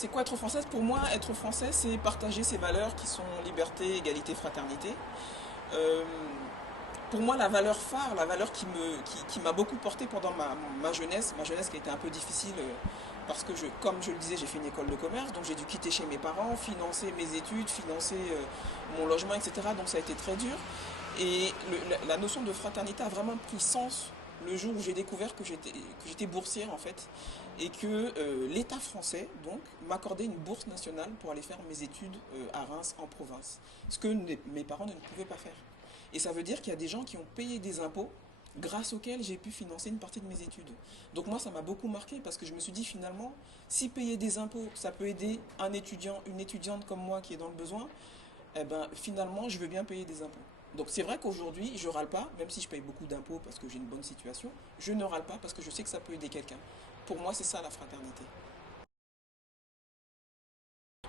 C'est quoi être française? Pour moi, être français, c'est partager ses valeurs qui sont liberté, égalité, fraternité. Euh, pour moi, la valeur phare, la valeur qui m'a beaucoup porté pendant ma jeunesse qui a été un peu difficile parce que, comme je le disais, j'ai fait une école de commerce, donc j'ai dû quitter chez mes parents, financer mes études, financer mon logement, etc. Donc ça a été très dur. Et la notion de fraternité a vraiment pris sens le jour où j'ai découvert que j'étais boursière en fait et que l'État français donc m'accordait une bourse nationale pour aller faire mes études à Reims en province, ce que mes parents ne pouvaient pas faire. Et ça veut dire qu'il y a des gens qui ont payé des impôts grâce auxquels j'ai pu financer une partie de mes études. Donc moi ça m'a beaucoup marqué parce que je me suis dit finalement si payer des impôts ça peut aider un étudiant, une étudiante comme moi qui est dans le besoin, eh ben, finalement, je veux bien payer des impôts. Donc c'est vrai qu'aujourd'hui, je râle pas, même si je paye beaucoup d'impôts parce que j'ai une bonne situation, je ne râle pas parce que je sais que ça peut aider quelqu'un. Pour moi, c'est ça la fraternité.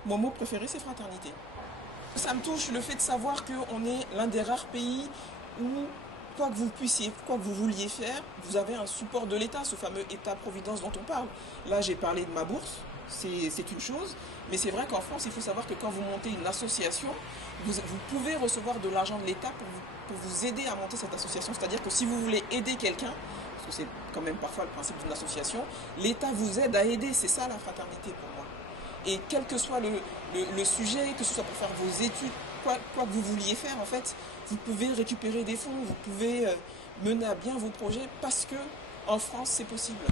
Mon mot préféré, c'est fraternité. Ça me touche le fait de savoir qu'on est l'un des rares pays où, quoi que vous puissiez, quoi que vous vouliez faire, vous avez un support de l'État, ce fameux État-providence dont on parle. Là, j'ai parlé de ma bourse, c'est une chose, mais c'est vrai qu'en France, il faut savoir que quand vous montez une association, vous pouvez recevoir de l'argent de l'État pour vous aider à monter cette association. C'est-à-dire que si vous voulez aider quelqu'un, parce que c'est quand même parfois le principe d'une association, l'État vous aide à aider, c'est ça la fraternité pour moi. Et quel que soit le sujet, que ce soit pour faire vos études, quoi que vous vouliez faire en fait, vous pouvez récupérer des fonds, vous pouvez mener à bien vos projets parce que en France c'est possible.